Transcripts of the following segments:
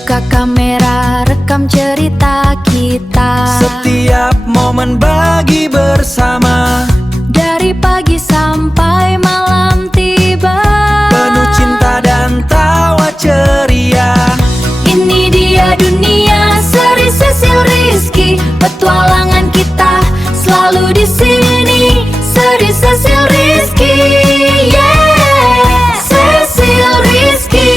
Buka kamera, rekam cerita kita. Setiap momen bagi bersama, dari pagi sampai malam tiba. penuh cinta dan tawa ceria. Ini dia dunia Seri Cecil Rizky. Petualangan kita selalu di sini. Seri Cecil Rizky, yeah, Cecil Rizky.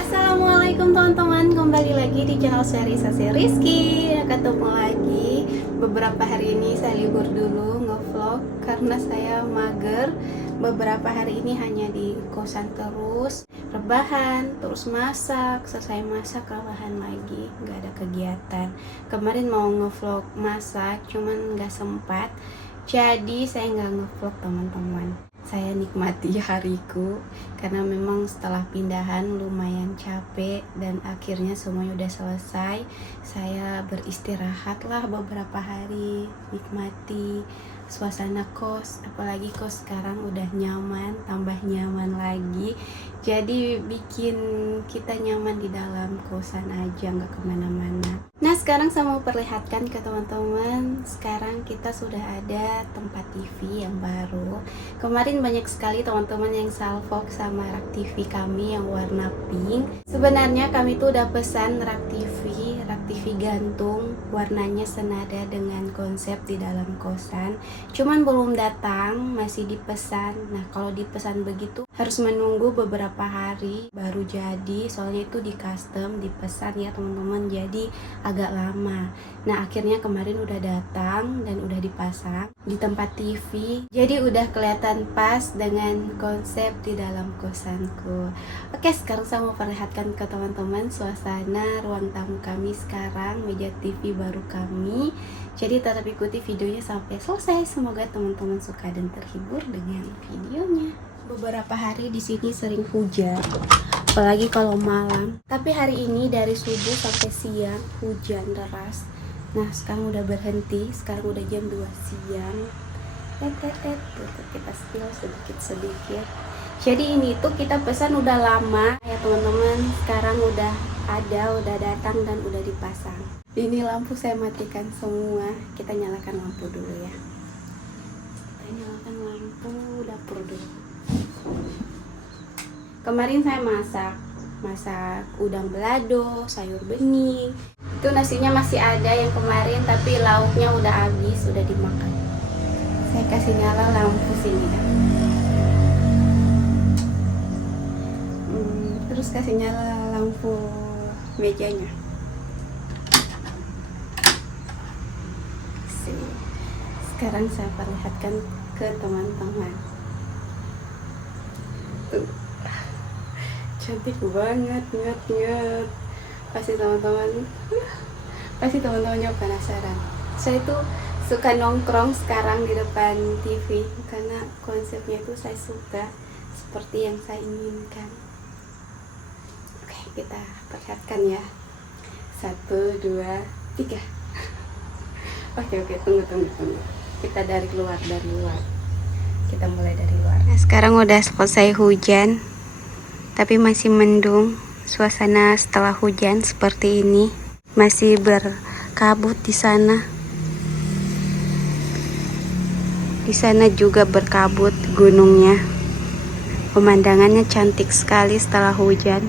Assalamualaikum teman-teman, kembali lagi di channel Seri Cecil Rizky. Ketemu lagi. Beberapa hari ini saya libur dulu nge-vlog karena saya mager. Beberapa hari ini hanya di kosan terus, rebahan, terus masak. Selesai masak rebahan lagi, nggak ada kegiatan. Kemarin mau nge-vlog masak, cuman nggak sempat. Jadi saya nggak nge-vlog teman-teman. Saya nikmati hariku karena memang setelah pindahan lumayan capek dan akhirnya semuanya udah selesai. Saya beristirahatlah beberapa hari, nikmati suasana kos, apalagi kos sekarang udah nyaman, tambah nyaman lagi. Jadi bikin kita nyaman di dalam kosan aja, nggak kemana-mana. Nah sekarang saya mau perlihatkan ke teman-teman, sekarang kita sudah ada tempat TV yang baru. Kemarin banyak sekali teman-teman yang salvok sama rak TV kami yang warna pink. Sebenarnya kami tuh udah pesan rak TV gantung, warnanya senada dengan konsep di dalam kosan. Cuman belum datang, masih dipesan. Nah kalau dipesan begitu harus menunggu beberapa hari baru jadi, soalnya itu di custom, dipesan ya teman-teman, jadi agak lama. Nah akhirnya kemarin udah datang dan udah dipasang di tempat TV, jadi udah kelihatan pas dengan konsep di dalam kosanku. Oke, sekarang saya mau perlihatkan ke teman-teman suasana ruang tamu kami sekarang, meja TV baru kami. Jadi tetap ikuti videonya sampai selesai. Semoga teman-teman suka dan terhibur dengan videonya. Beberapa hari di sini sering hujan, apalagi kalau malam. Tapi hari ini dari subuh sampai siang hujan deras. Nah sekarang udah berhenti, sekarang udah jam 2 siang. Kita spill sedikit-sedikit. Jadi ini tuh kita pesan udah lama ya teman-teman. Sekarang udah ada, udah datang dan udah dipasang. Ini lampu saya matikan semua. Kita nyalakan lampu dulu ya. Kita nyalakan lampu dapur dulu. Kemarin saya masak udang belado, sayur bening. Itu nasinya masih ada yang kemarin, tapi lauknya udah habis, udah dimakan. Saya kasih nyala lampu sini kan. Terus kasih nyala lampu mejanya. Sekarang saya perlihatkan ke teman-teman. Cantik banget, nyet. Pasti teman-temannya penasaran. Saya tuh suka nongkrong sekarang di depan TV karena konsepnya itu saya suka seperti yang saya inginkan. Oke, kita perlihatkan ya. 1, 2, 3. Oke, tunggu. Kita dari luar. Kita mulai dari luar. Nah, sekarang udah selesai hujan, tapi masih mendung. Suasana setelah hujan seperti ini, masih berkabut di sana. Di sana juga berkabut gunungnya. Pemandangannya cantik sekali setelah hujan.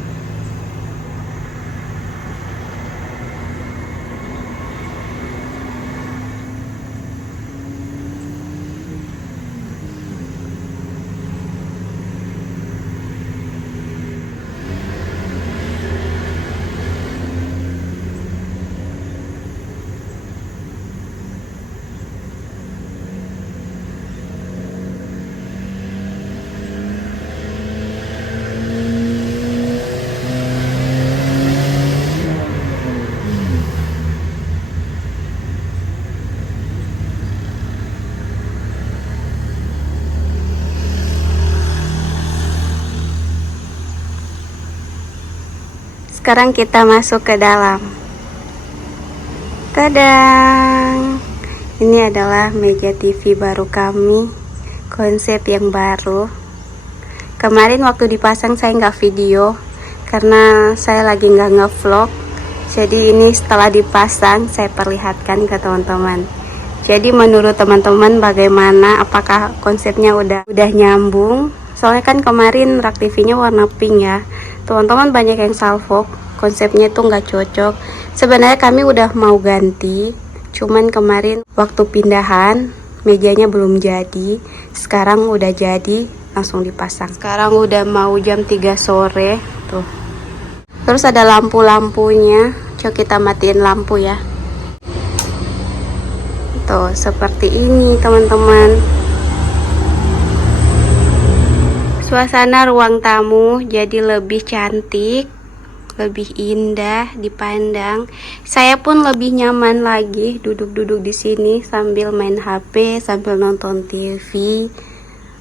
Sekarang kita masuk ke dalam. Tadang! Ini adalah meja TV baru kami, konsep yang baru. Kemarin waktu dipasang saya nggak video karena saya lagi nggak nge-vlog. Jadi ini setelah dipasang saya perlihatkan ke teman-teman. Jadi menurut teman-teman bagaimana? Apakah konsepnya udah nyambung? Soalnya kan kemarin rak TV-nya warna pink ya. Teman-teman banyak yang salfok, konsepnya itu nggak cocok. Sebenarnya kami udah mau ganti, cuman kemarin waktu pindahan mejanya belum jadi. Sekarang udah jadi, langsung dipasang. Sekarang udah mau jam 3 sore tuh. Terus ada lampu-lampunya. Coba kita matiin lampu ya. Tuh seperti ini teman-teman. Suasana ruang tamu jadi lebih cantik, lebih indah dipandang. Saya pun lebih nyaman lagi duduk-duduk di sini sambil main HP, sambil nonton TV.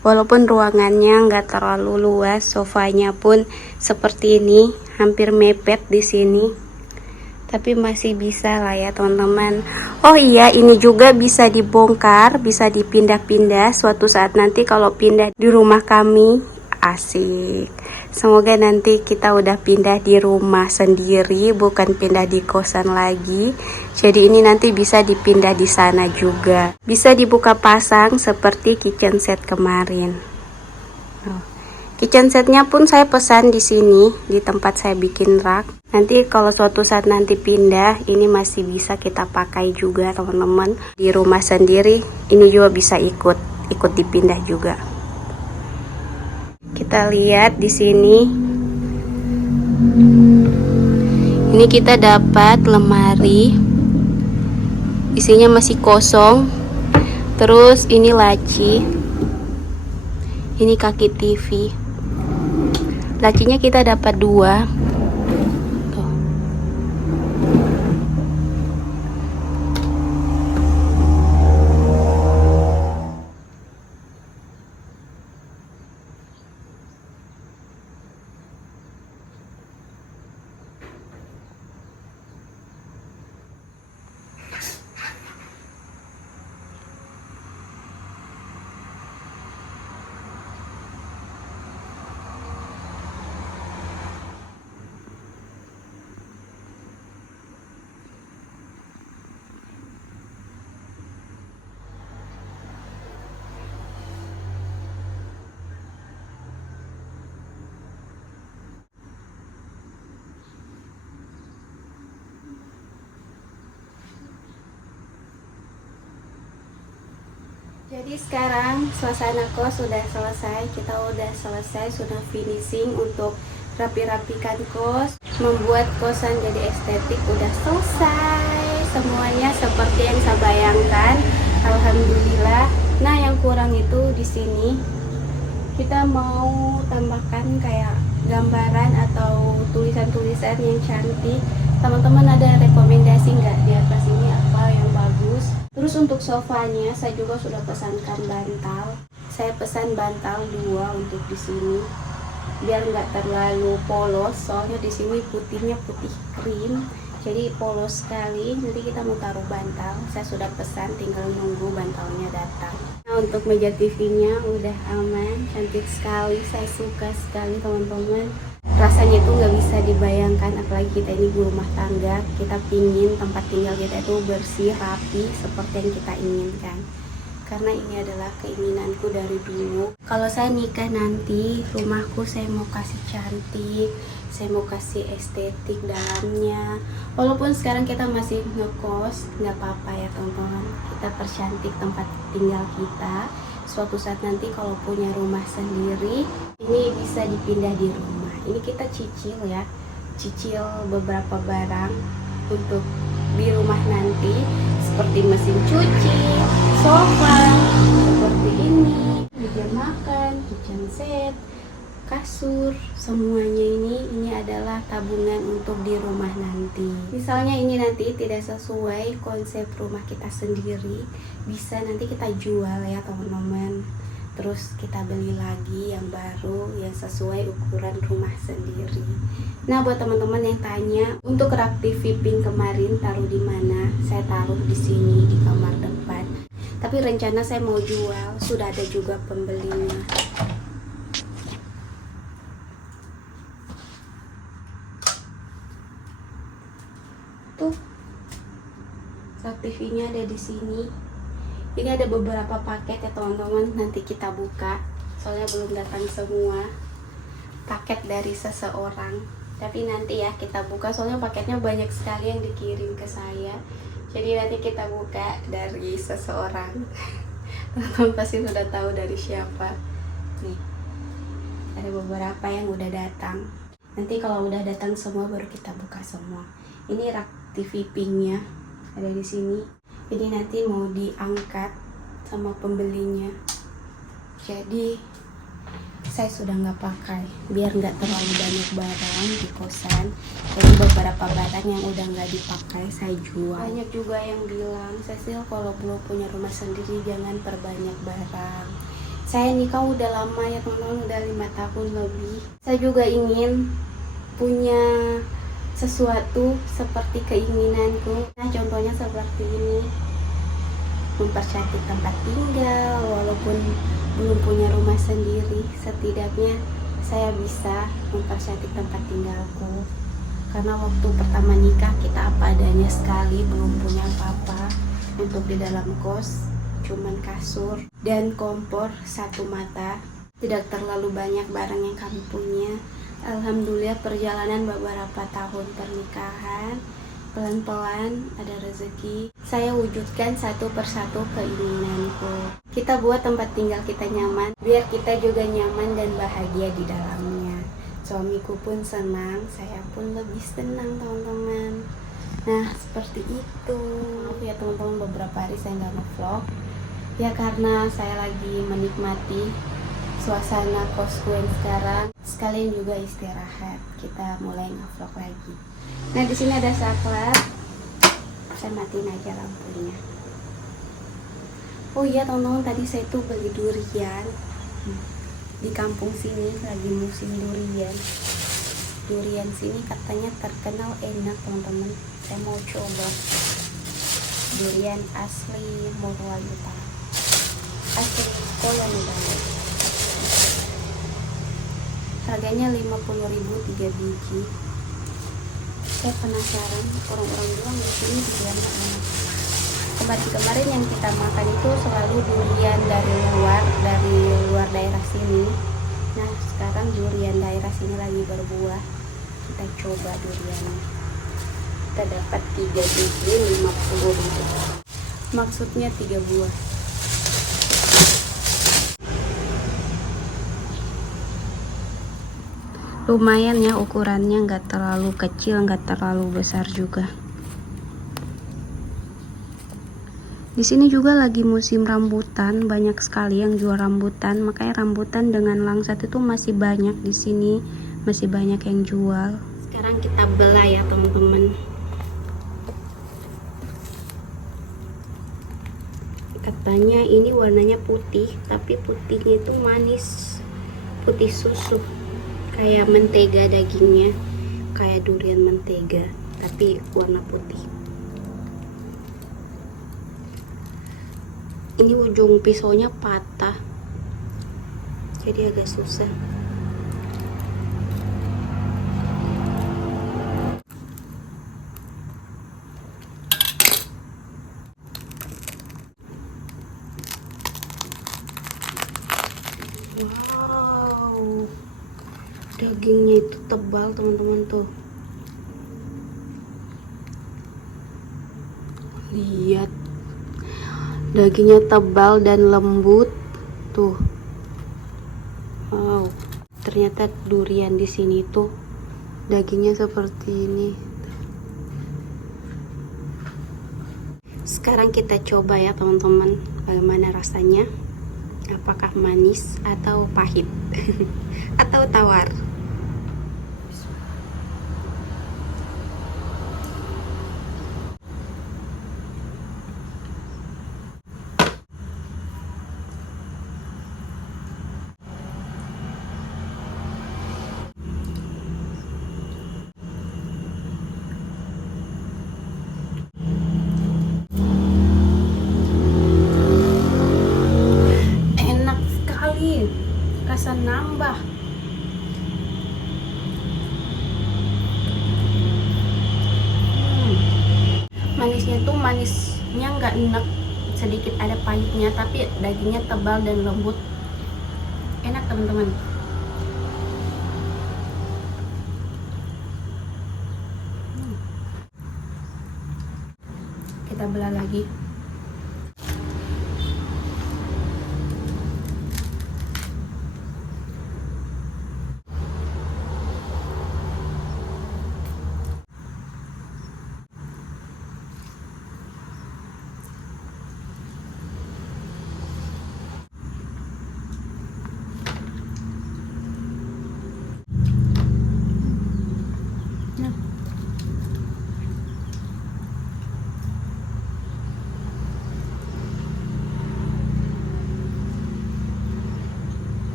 Walaupun ruangannya nggak terlalu luas, sofanya pun seperti ini, hampir mepet di sini. Tapi masih bisa lah ya teman-teman. Oh iya, ini juga bisa dibongkar, bisa dipindah-pindah suatu saat nanti kalau pindah di rumah kami. Asik. Semoga nanti kita udah pindah di rumah sendiri, bukan pindah di kosan lagi. Jadi ini nanti bisa dipindah di sana juga. Bisa dibuka pasang seperti kitchen set kemarin. Kitchen setnya pun saya pesan di sini, di tempat saya bikin rak. Nanti kalau suatu saat nanti pindah, ini masih bisa kita pakai juga teman-teman. Di rumah sendiri, ini juga bisa ikut dipindah juga. Kita lihat di sini. Ini kita dapat lemari. Isinya masih kosong. Terus ini laci. Ini kaki TV. Lacinya kita dapat 2. Tuh. Jadi sekarang suasana kos sudah selesai, kita udah selesai, sudah finishing untuk rapi-rapikan kos, membuat kosan jadi estetik, udah selesai semuanya seperti yang saya bayangkan. Alhamdulillah. Nah, yang kurang itu di sini kita mau tambahkan kayak gambaran atau tulisan-tulisan yang cantik. Teman-teman ada rekomendasi nggak di atas ini apa yang bagus? Terus untuk sofanya saya juga sudah pesankan bantal. Saya pesan bantal 2 untuk di sini biar nggak terlalu polos. Soalnya di sini putihnya putih krim, jadi polos sekali. Nanti kita mau taruh bantal. Saya sudah pesan, tinggal nunggu bantalnya datang. Nah, untuk meja TV-nya udah aman, cantik sekali. Saya suka sekali teman-teman. Rasanya itu nggak bisa dibayangkan, apalagi kita ini di rumah tangga, kita pingin tempat tinggal kita itu bersih, rapi seperti yang kita inginkan. Karena ini adalah keinginanku dari dulu. Kalau saya nikah nanti, rumahku saya mau kasih cantik, saya mau kasih estetik dalamnya. Walaupun sekarang kita masih ngekos, nggak apa-apa ya teman-teman. Kita percantik tempat tinggal kita. Suatu saat nanti kalau punya rumah sendiri, ini bisa dipindah di rumah. Ini kita cicil ya, cicil beberapa barang untuk di rumah nanti, seperti mesin cuci, sofa, seperti ini, meja makan, kitchen set, kasur, semuanya ini adalah tabungan untuk di rumah nanti. Misalnya ini nanti tidak sesuai konsep rumah kita sendiri, bisa nanti kita jual ya teman-teman. Terus kita beli lagi yang baru yang sesuai ukuran rumah sendiri. Nah, buat teman-teman yang tanya untuk rak TV pink kemarin taruh di mana? Saya taruh di sini di kamar depan. Tapi rencana saya mau jual, sudah ada juga pembelinya. Tuh, rak TV-nya ada di sini. Ini ada beberapa paket ya teman-teman, nanti kita buka. Soalnya belum datang semua paket dari seseorang. Tapi nanti ya kita buka, soalnya paketnya banyak sekali yang dikirim ke saya. Jadi nanti kita buka dari seseorang. Teman-teman pasti sudah tahu dari siapa. Nih, ada beberapa yang udah datang. Nanti kalau udah datang semua baru kita buka semua. Ini rak TV pinknya ada di sini. Jadi nanti mau diangkat sama pembelinya. Jadi saya sudah nggak pakai biar nggak terlalu banyak barang di kosan. Jadi beberapa barang yang udah nggak dipakai saya jual. Banyak juga yang bilang, Cecil kalau belum punya rumah sendiri jangan perbanyak barang. Saya nikah udah lama ya teman-teman, udah 5 tahun lebih. Saya juga ingin punya sesuatu seperti keinginanku. Nah, contohnya seperti ini, mempercantik tempat tinggal. Walaupun belum punya rumah sendiri, setidaknya saya bisa mempercantik tempat tinggalku. Karena waktu pertama nikah kita apa adanya sekali, belum punya apa-apa. Untuk di dalam kos cuman kasur dan kompor satu mata. Tidak terlalu banyak barang yang kami punya. Alhamdulillah perjalanan beberapa tahun pernikahan, pelan-pelan ada rezeki. Saya wujudkan satu persatu keinginanku. Kita buat tempat tinggal kita nyaman, biar kita juga nyaman dan bahagia di dalamnya. Suamiku pun senang, saya pun lebih senang teman-teman. Nah, seperti itu. Ya teman-teman, beberapa hari saya nggak nge-vlog. Ya karena saya lagi menikmati suasana kosku yang sekarang, sekalian juga istirahat. Kita mulai nge-vlog lagi. Nah, di sini ada saklar. Saya matiin aja lampunya. Oh iya teman-teman, tadi saya tuh beli durian. Di kampung sini lagi musim durian. Durian sini katanya terkenal enak teman-teman. Saya mau coba durian asli Morowali Utara. Asli Kolan banget. Harganya 50.000 3 biji. Saya penasaran, orang-orang bilang di sini durian enak. Kemarin yang kita makan itu selalu durian dari luar daerah sini. Nah, sekarang durian daerah sini lagi berbuah. Kita coba duriannya. Kita dapat 3 biji 50.000. Maksudnya 3 buah. Lumayan ya ukurannya, nggak terlalu kecil, nggak terlalu besar juga. Di sini juga lagi musim rambutan, banyak sekali yang jual rambutan, makanya rambutan dengan langsat itu masih banyak di sini, masih banyak yang jual. Sekarang kita belah ya teman-teman. Katanya ini warnanya putih, tapi putihnya itu manis, putih susu. Kayak mentega dagingnya, kayak durian mentega, tapi warna putih. Ini ujung pisaunya patah, jadi agak susah. Wow, dagingnya itu tebal teman-teman tuh. Lihat, dagingnya tebal dan lembut tuh. Wow, ternyata durian di sini tuh dagingnya seperti ini. Sekarang kita coba ya teman-teman, bagaimana rasanya. Apakah manis atau pahit atau tawar. manisnya tuh manisnya nggak enak, sedikit ada pahitnya, tapi dagingnya tebal dan lembut, enak teman-teman. Kita belah lagi.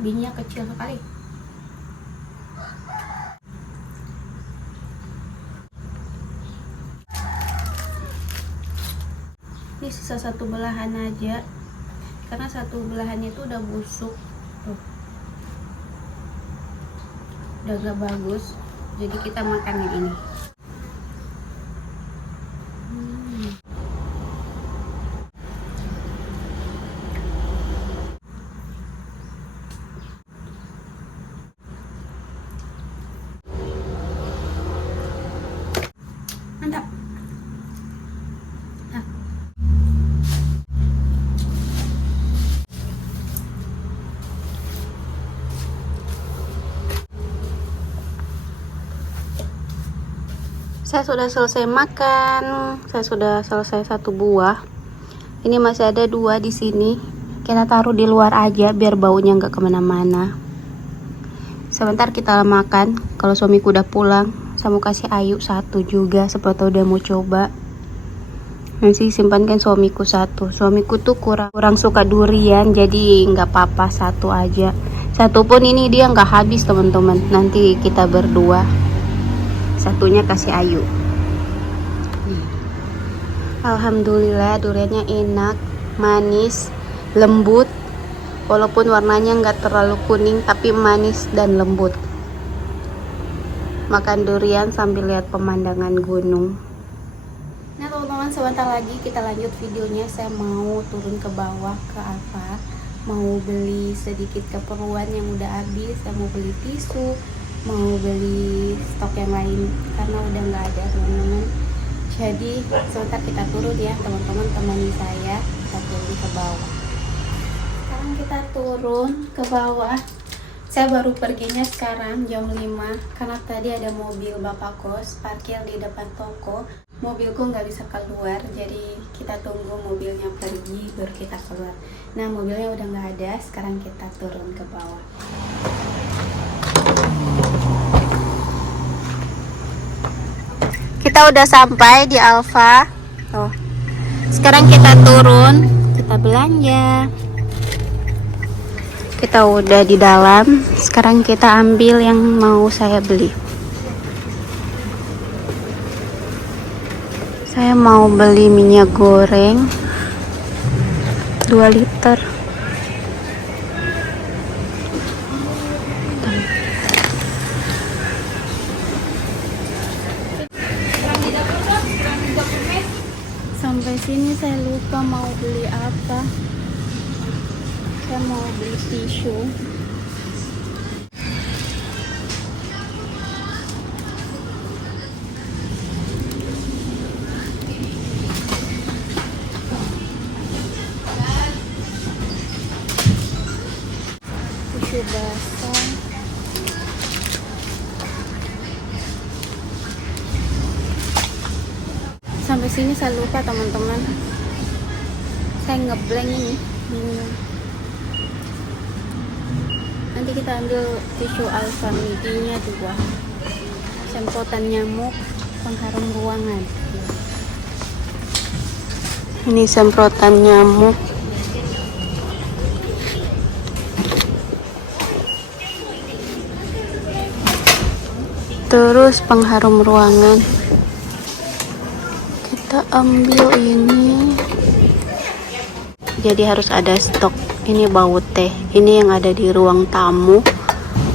Bininya kecil sekali. Ini sisa satu belahan aja, karena satu belahannya itu udah busuk tuh, udah gak bagus, jadi kita makan yang ini. Mantap. Nah. Saya sudah selesai makan. Saya sudah selesai satu buah. Ini masih ada dua di sini. Kita taruh di luar aja biar baunya nggak kemana-mana. Sebentar kita makan. Kalau suamiku udah pulang, saya mau kasih Ayu satu juga, seperti udah mau coba. Nanti simpankan suamiku satu. Suamiku tuh kurang suka durian, jadi nggak apa-apa satu aja. Satu pun ini dia nggak habis teman-teman. Nanti kita berdua. Satunya kasih Ayu. Alhamdulillah duriannya enak, manis, lembut. Walaupun warnanya nggak terlalu kuning, tapi manis dan lembut. Makan durian sambil lihat pemandangan gunung. Nah teman-teman, sebentar lagi kita lanjut videonya. Saya mau turun ke bawah ke Alfa, mau beli sedikit keperluan yang udah habis. Saya mau beli tisu, mau beli stok yang lain karena udah nggak ada teman-teman. Jadi sebentar kita turun ya teman-teman, temani saya, kita turun ke bawah. Sekarang kita turun ke bawah. Saya baru perginya sekarang jam 5 karena tadi ada mobil bapak kos parkir di depan toko. Mobilku nggak bisa keluar, jadi kita tunggu mobilnya pergi baru kita keluar. Nah mobilnya udah nggak ada, sekarang kita turun ke bawah. Kita udah sampai di Alfa. Oh. Sekarang kita turun, kita belanja. Kita udah di dalam. Sekarang kita ambil yang mau saya beli. Saya mau beli minyak goreng 2 liter. Sampai sini saya lupa mau beli apa. Saya mau beli tisu. Tisu basah. Sampai sini saya lupa teman-teman. Saya ngeblank ini. Nanti kita ambil tisu Alfa Midi-nya 2. Semprotan nyamuk, pengharum ruangan. Ini semprotan nyamuk. Terus pengharum ruangan. Kita ambil ini. jadi harus ada stok. Ini bau teh, ini yang ada di ruang tamu,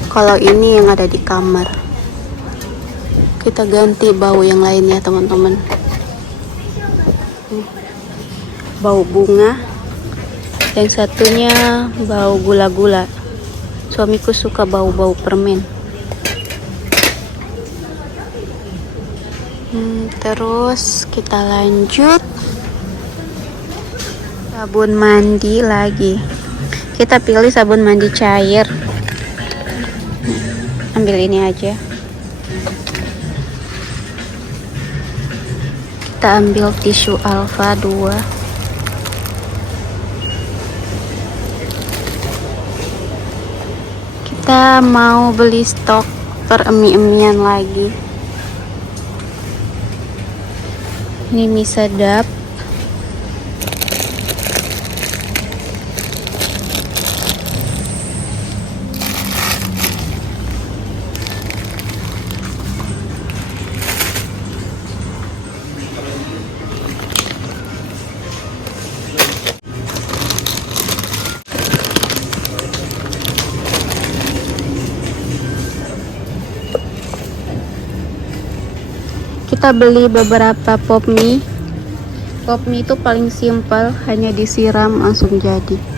kalau ini yang ada di kamar. Kita ganti bau yang lainnya teman-teman. Bau bunga, yang satunya bau gula-gula. Suamiku suka bau-bau permen. Terus kita lanjut sabun mandi lagi. Kita pilih sabun mandi cair. Ambil ini aja. Kita ambil tisu Alfa 2. Kita mau beli stok per emi-emian lagi. Ini mie sedap. Kita beli beberapa pop mie. Pop mie itu paling simpel, hanya disiram langsung jadi.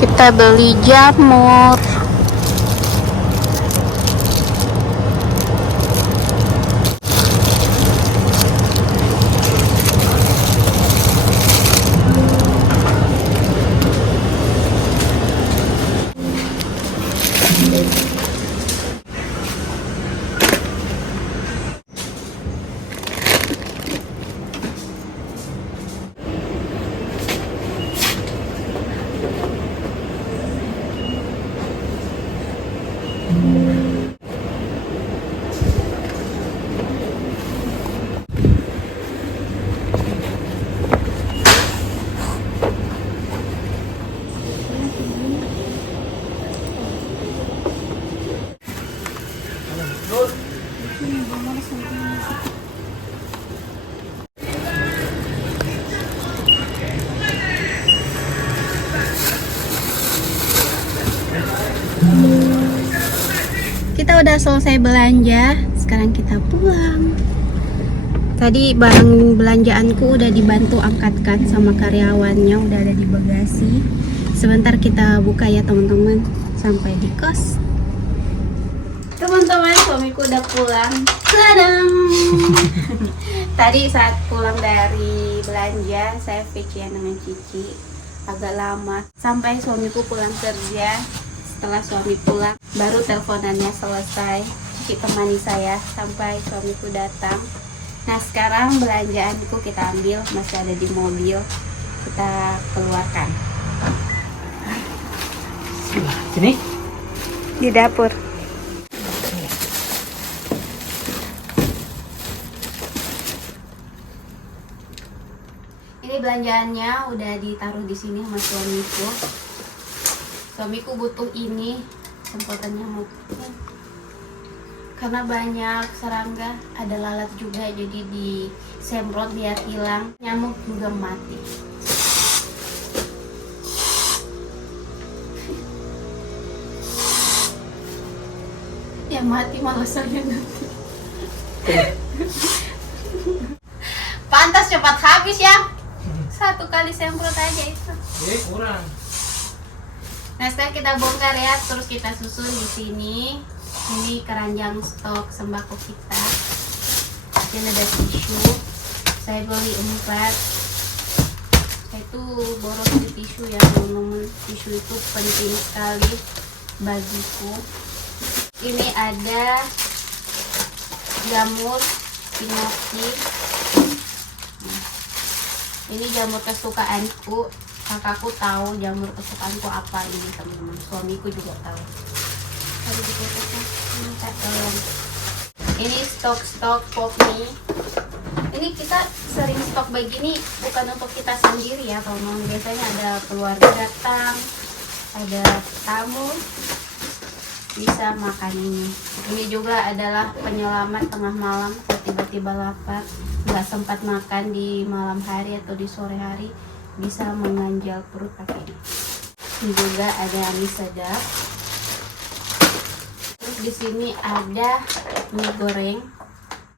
Kita beli jamur. Kita udah selesai belanja, sekarang kita pulang. Tadi barang belanjaanku udah dibantu angkatkan sama karyawannya, udah ada di bagasi. Sebentar kita buka ya teman-teman, sampai di kos. Teman-teman, suamiku udah pulang. Tadam! Tadi saat pulang dari belanja, saya VC-an dengan Cici. Agak lama, sampai suamiku pulang kerja. Setelah suami pulang, baru teleponannya selesai. Cici temani saya sampai suamiku datang. Nah sekarang belanjaanku kita ambil, masih ada di mobil. Kita keluarkan. Sini. Di dapur. Ini belanjaannya udah ditaruh di sini sama suamiku. Suamiku butuh ini, semprotan nyamuk. Karena banyak serangga, ada lalat juga, jadi disemprot biar hilang. Nyamuk juga mati. Ya mati malah saya nanti. Pantas cepat habis ya. Satu kali semprot aja itu. Kurang. Nah sekarang kita bongkar ya, terus kita susun di sini. Ini keranjang stok sembako kita. Ini ada tisu. Saya beli 4. Saya itu boros di tisu ya teman-teman. Tisu itu penting sekali bagiku. Ini ada jamur inoki. Ini jamur kesukaanku. Kakakku tahu jamur kesukaanku apa ini teman-teman. Suamiku juga tahu. Tadi minta tolong. Ini stok pop mie. Ini kita sering stok begini bukan untuk kita sendiri ya teman-teman. Biasanya ada keluarga datang, ada tamu, bisa makan ini. Ini juga adalah penyelamat tengah malam kalau tiba-tiba lapar, nggak sempat makan di malam hari atau di sore hari, bisa menganjal perut pakai ini. Ini juga ada mie sedap. Terus di sini ada mie goreng,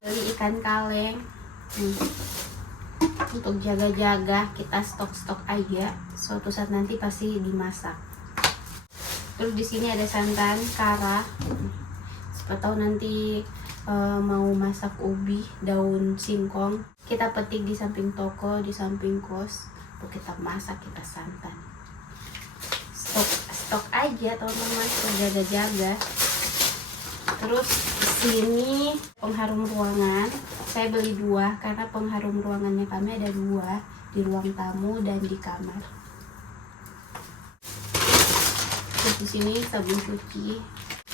beli ikan kaleng. Untuk jaga-jaga kita stok-stok aja, suatu saat nanti pasti dimasak. Terus di sini ada santan kara, siapa tahu nanti mau masak ubi, daun singkong, kita petik di samping toko, di samping kos, untuk kita masak, kita santan. Stok aja teman-teman, jaga-jaga. Terus di sini pengharum ruangan, saya beli 2 karena pengharum ruangannya kami ada 2, di ruang tamu dan di kamar. Terus di sini sabun cuci,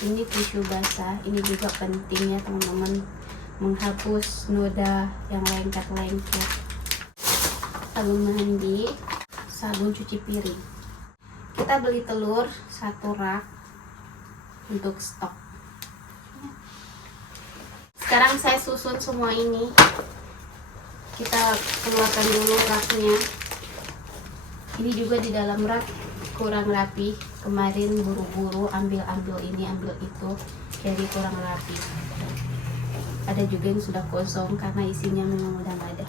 ini tisu basah, ini juga penting ya teman-teman, menghapus noda yang lengket-lengket. Sabun mandi, sabun cuci piring. Kita beli telur 1 rak untuk stok. Sekarang saya susun semua ini. Kita keluarkan dulu raknya. Ini juga di dalam rak kurang rapi. Kemarin buru-buru ambil ini, ambil itu, jadi kurang rapi. Ada juga yang sudah kosong karena isinya memang udah nggak ada.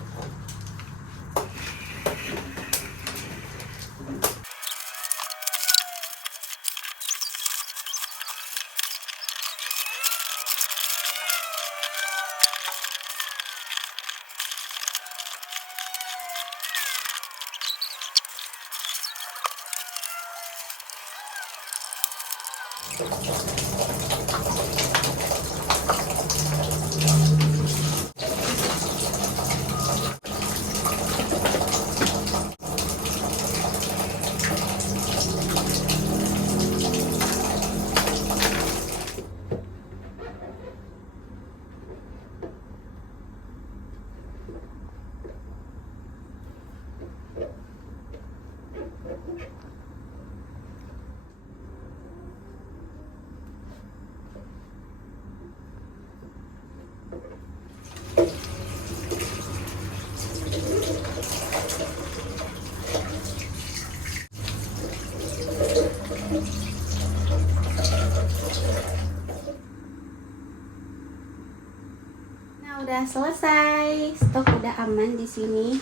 Udah selesai, stok udah aman di sini,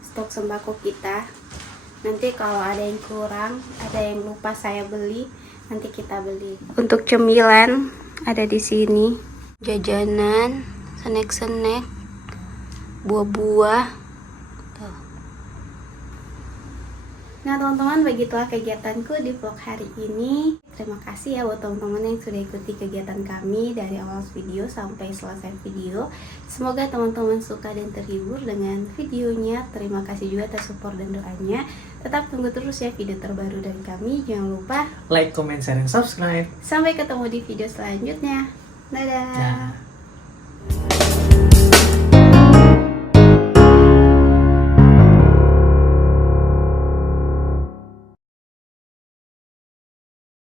stok sembako kita. Nanti kalau ada yang kurang, ada yang lupa saya beli, nanti kita beli. Untuk cemilan ada di sini, jajanan, snack-snack, buah-buah. Nah teman-teman, begitulah kegiatanku di vlog hari ini. Terima kasih ya buat teman-teman yang sudah ikuti kegiatan kami dari awal video sampai selesai video. Semoga teman-teman suka dan terhibur dengan videonya. Terima kasih juga atas support dan doanya. Tetap tunggu terus ya video terbaru dari kami. Jangan lupa like, comment, share, dan subscribe. Sampai ketemu di video selanjutnya. Dadah. Nah.